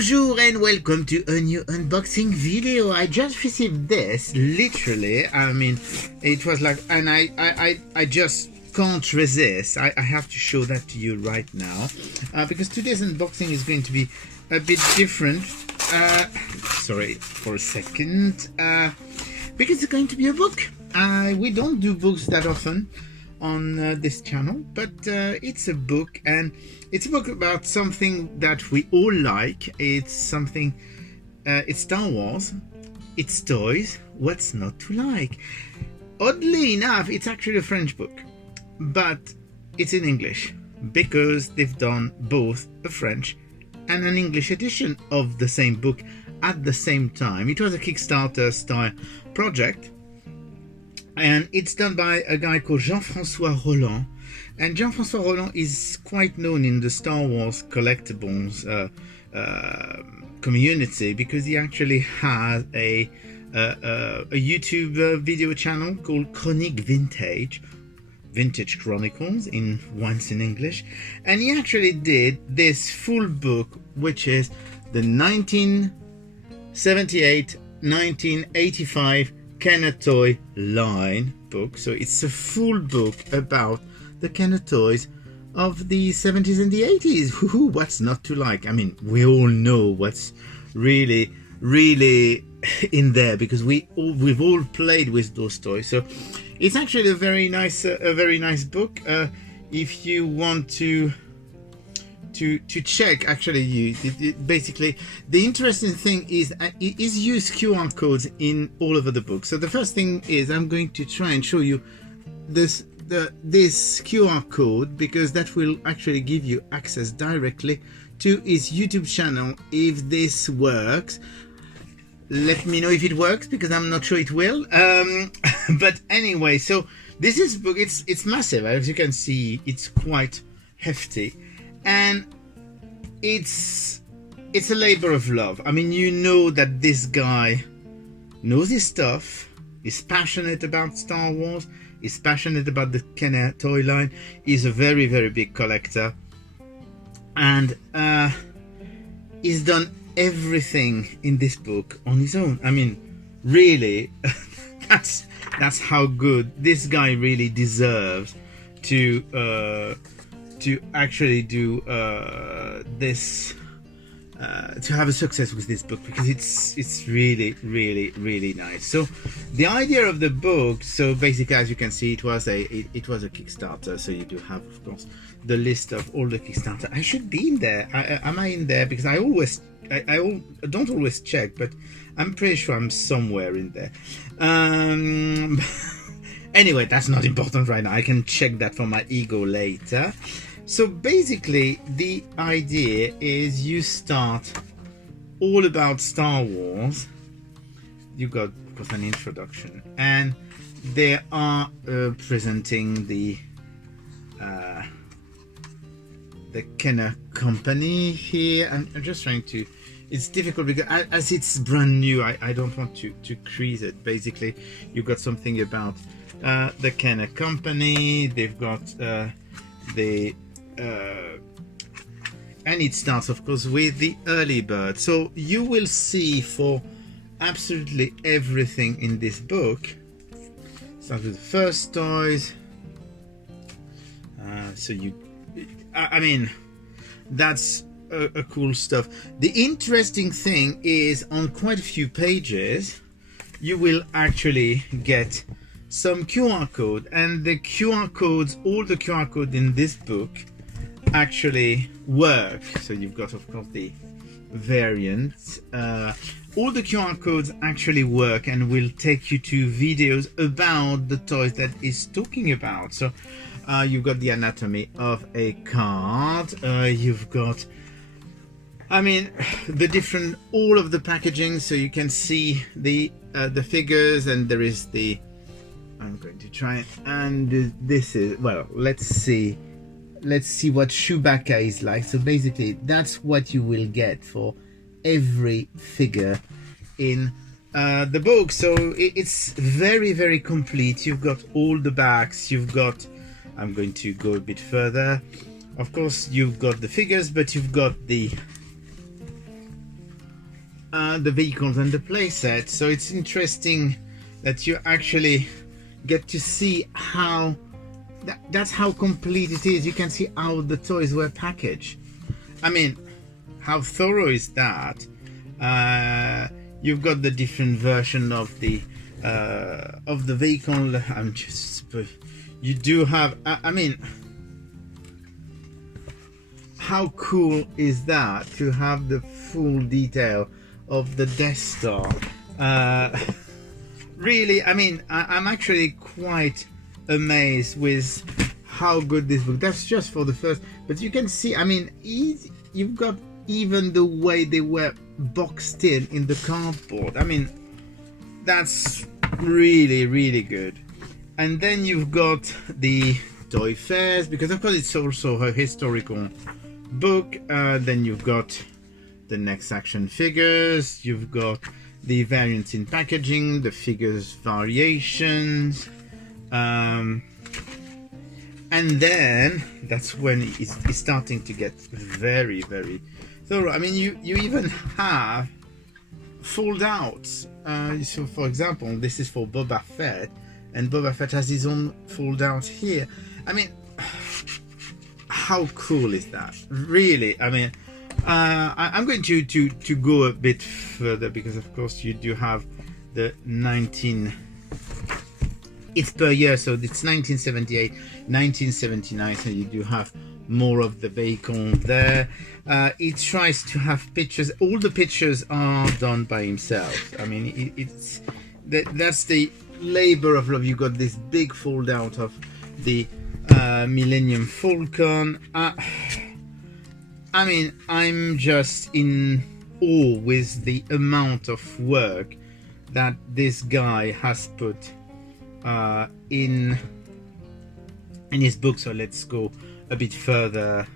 Bonjour and welcome to a new unboxing video. I just received this, literally. I mean, it was like, and I just can't resist. I have to show that to you right now, because today's unboxing is going to be a bit different. Sorry for a second, because it's going to be a book. We don't do books that often on this channel, but it's a book, and it's a book about something that we all like. It's something, it's Star Wars, it's toys. What's not to like? Oddly enough, it's actually a French book, but it's in English because they've done both a French and an English edition of the same book at the same time. It was a Kickstarter style project, and it's done by a guy called JF Rolland. And JF Rolland is quite known in the Star Wars collectibles community because he actually has a YouTube video channel called Chronique Vintage Chronicles once in English, and he actually did this full book, which is the 1978-1985 Kenner toy line book. So it's a full book about the Kenner toys of the 70s and the 80s. What's not to like? I mean, we all know what's really in there because we've all played with those toys. So it's actually a very nice book. If you want to check, actually, basically the interesting thing is use QR codes in all over the book. So the first thing is I'm going to try and show you this QR code, because that will actually give you access directly to his YouTube channel. If this works, let me know if it works, because I'm not sure it will. But anyway, so this is book. It's massive, as you can see. It's quite hefty, and it's a labor of love. I mean, you know that this guy knows his stuff. He's passionate about Star Wars. He's passionate about the Kenner toy line. He's a very big collector, and he's done everything in this book on his own. I mean, really, that's how good this guy really deserves to actually do this, to have a success with this book, because it's really nice. So the idea of the book, so basically, as you can see, it was a Kickstarter. So you do have, of course, the list of all the Kickstarter. I should be in there. Am I in there? Because I don't always check, but I'm pretty sure I'm somewhere in there. Anyway, that's not important right now. I can check that for my ego later. So basically, the idea is you start all about Star Wars. You got, of course, an introduction, and they are presenting the Kenner company here. I'm just trying to. It's difficult because as it's brand new, I don't want to crease it. Basically, you've got something about the Kenner company. They've got and it starts, of course, with the early bird. So you will see for absolutely everything in this book. Start with the first toys. So I mean, that's a cool stuff. The interesting thing is, on quite a few pages, you will actually get some QR code, and the QR codes, all the QR code in this book actually work. So you've got, of course, the variants. All the QR codes actually work and will take you to videos about the toys that is talking about. So you've got the anatomy of a card. You've got, I mean, the different, all of the packaging. So you can see the figures, and there is the, I'm going to try it, and this is, well, let's see what Chewbacca is like. So basically, that's what you will get for every figure in the book. So it's very complete. You've got all the backs. You've got, I'm going to go a bit further. Of course, you've got the figures, but you've got the the vehicles and the playset. So it's interesting that you actually get to see how that's how complete it is. You can see how the toys were packaged. I mean, how thorough is that? You've got the different version of the vehicle. You do have. I mean, how cool is that to have the full detail of the Death Star? Really, I mean, I'm actually quite amazed with how good this book. That's just for the first, but you can see. I mean, you've got even the way they were boxed in the cardboard. I mean, that's really, really good. And then you've got the toy fairs, because of course it's also a historical book. Then you've got the next action figures. You've got the variants in packaging, the figures variations, and then that's when it's starting to get very, very thorough. I mean, you even have fold outs. So for example, this is for Boba Fett, and Boba Fett has his own fold out here. I mean, how cool is that? Really, I mean, I'm going to go a bit further, because of course you do have the 19. It's per year, so it's 1978, 1979. So you do have more of the vehicle there. It tries to have pictures. All the pictures are done by himself. I mean, that's the labor of love. You got this big fold out of the Millennium Falcon. I mean, I'm just in awe with the amount of work that this guy has put in his book. So let's go a bit further.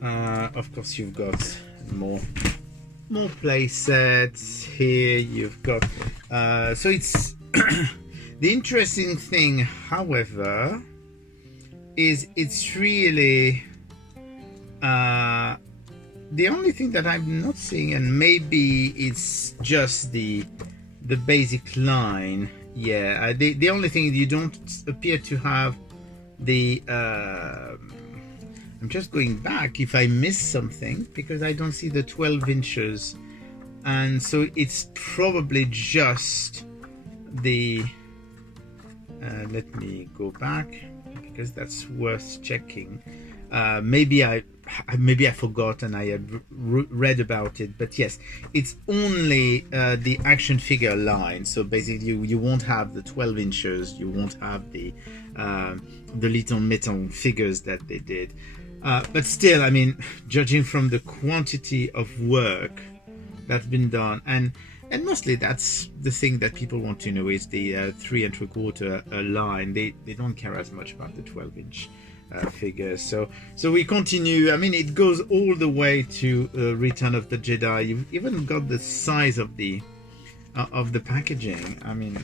Of course, you've got more play sets here. You've got so it's the interesting thing, however, is it's really the only thing that I'm not seeing, and maybe it's just the basic line. Yeah, the only thing you don't appear to have the I'm just going back if I missed something, because I don't see the 12 inches, and so it's probably just the let me go back, because that's worth checking. Maybe I forgot and I had read about it, but yes, it's only the action figure line. So basically you won't have the 12 inches, you won't have the little metal figures that they did, but still, I mean, judging from the quantity of work that's been done, and mostly that's the thing that people want to know, is the 3 3/4 line. They don't care as much about the 12-inch figures. So we continue. I mean, it goes all the way to Return of the Jedi. You've even got the size of the packaging. I mean,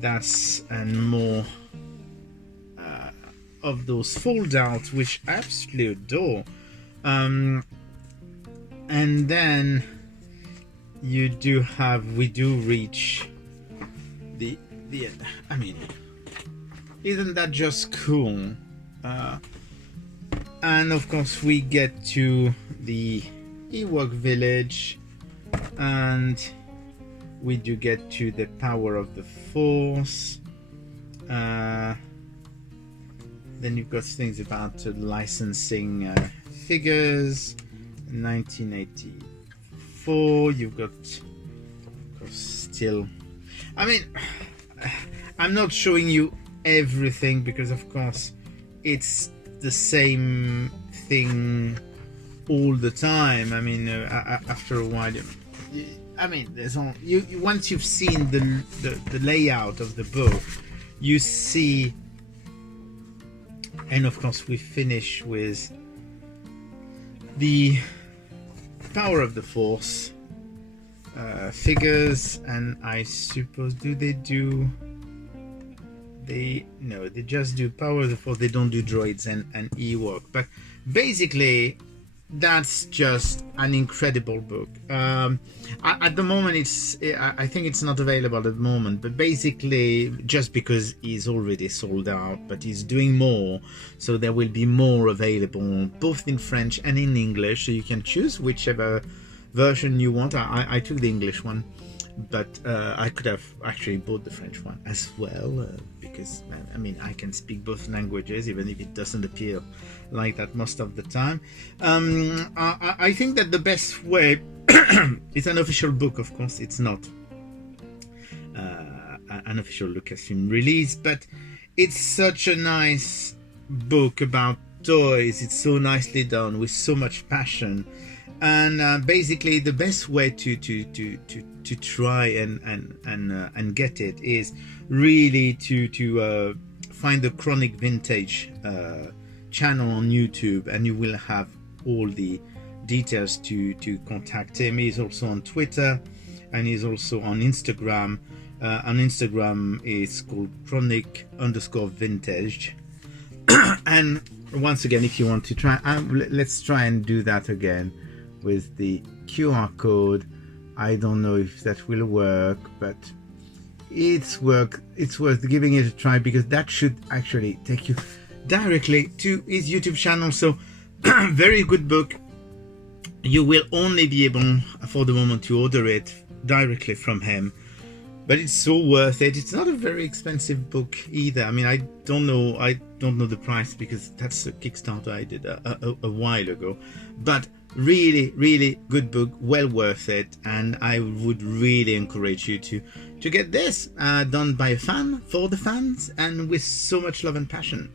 that's, and more of those fold outs, which I absolutely adore. And then we do reach the end. I mean, isn't that just cool? And of course we get to the Ewok village, and we do get to the power of the Force. Then you've got things about licensing figures. 1984, you've got, of course, still, I mean, I'm not showing you everything, because of course it's the same thing all the time. I mean, after a while, I mean, there's all you once you've seen the layout of the book, you see. And of course we finish with the power of the Force figures, and I suppose they just do power of the Force. They don't do droids and Ewok, but basically that's just an incredible book. At the moment, I think it's not available at the moment, but basically just because he's already sold out, but he's doing more, so there will be more available both in French and in English, so you can choose whichever version you want. I took the English one, but I could have actually bought the French one as well, because I mean, I can speak both languages, even if it doesn't appear like that most of the time. I think that the best way, it's an official book, of course, it's not an official Lucasfilm release, but it's such a nice book about toys. It's so nicely done with so much passion, and basically the best way to try and get it is really to find the Chronic Vintage channel on YouTube, and you will have all the details to contact him. He's also on Twitter, and he's also on Instagram. On Instagram is called Chronic_Vintage. And once again, if you want to try, let's try and do that again with the QR code. I don't know if that will work, but it's worth giving it a try, because that should actually take you directly to his YouTube channel. So very good book. You will only be able for the moment to order it directly from him, but it's so worth it. It's not a very expensive book either. I mean, I don't know the price, because that's a Kickstarter I did a while ago, but really good book, well worth it. And I would really encourage you to get this done by a fan, for the fans, and with so much love and passion.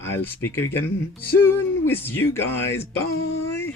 I'll speak again soon with you guys. Bye.